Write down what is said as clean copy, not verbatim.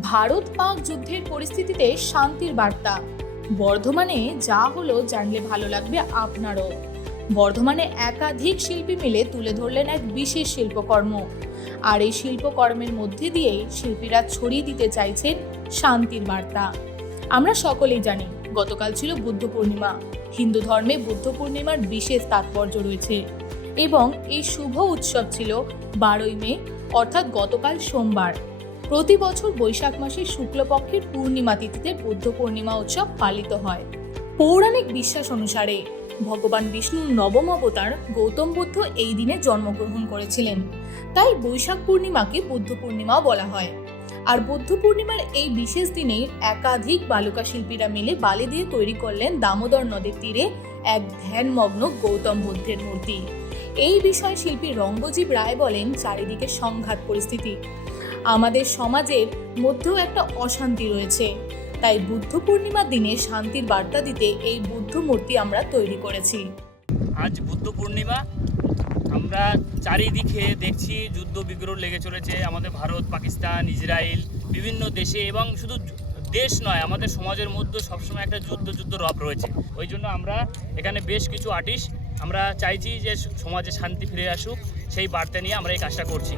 ভারত পাক যুদ্ধের পরিস্থিতিতে শান্তির বার্তা। বর্ধমানে যা হলো জানলে ভালো লাগবে আপনারও। বর্ধমানে একাধিক শিল্পী মিলে তুলে ধরলেন এক বিশেষ শিল্পকর্ম, আর এই শিল্পকর্মের মধ্যে দিয়েই শিল্পীরা ছড়িয়ে দিতে চাইছেন শান্তির বার্তা। আমরা সকলেই জানি গতকাল ছিল বুদ্ধ পূর্ণিমা। হিন্দু ধর্মে বুদ্ধ পূর্ণিমার বিশেষ তাৎপর্য রয়েছে এবং এই শুভ উৎসব ছিল 12ই মে, অর্থাৎ গতকাল সোমবার। প্রতি বছর বৈশাখ মাসের শুক্লপক্ষের পূর্ণিমা তিথিতে বুদ্ধ পূর্ণিমা উৎসব পালিত হয়। পৌরাণিক বিশ্বাস অনুসারে ভগবান বিষ্ণুর নবম অবতার গৌতম বুদ্ধ এই দিনে জন্মগ্রহণ করেছিলেন, তাই বৈশাখ পূর্ণিমাকে বুদ্ধ পূর্ণিমাও বলা হয়। আর বুদ্ধ পূর্ণিমার এই বিশেষ দিনে একাধিক বালুকা শিল্পীরা মিলে বালি দিয়ে তৈরি করলেন দামোদর নদীর তীরে এক ধ্যানমগ্ন গৌতম বুদ্ধের মূর্তি। এই বিষয়ে শিল্পী রঙ্গজীব রায় বলেন, চারিদিকে সংঘাত পরিস্থিতি, আমাদের সমাজের মধ্যেও একটা অশান্তি রয়েছে, তাই বুদ্ধ পূর্ণিমার দিনে শান্তির বার্তা দিতে এই বুদ্ধ মূর্তি আমরা তৈরি করেছি। আজ বুদ্ধ পূর্ণিমা, আমরা চারিদিকে দেখছি যুদ্ধ বিগ্রহ লেগে চলেছে। আমাদের ভারত, পাকিস্তান, ইসরায়েল, বিভিন্ন দেশে, এবং শুধু দেশ নয়, আমাদের সমাজের মধ্যে সবসময় একটা যুদ্ধ রব রয়েছে। ওই জন্য আমরা এখানে বেশ কিছু আর্টিস্ট আমরা চাইছি যে সমাজে শান্তি ফিরে আসুক, সেই বার্তা নিয়ে আমরা এই কাজটা করছি।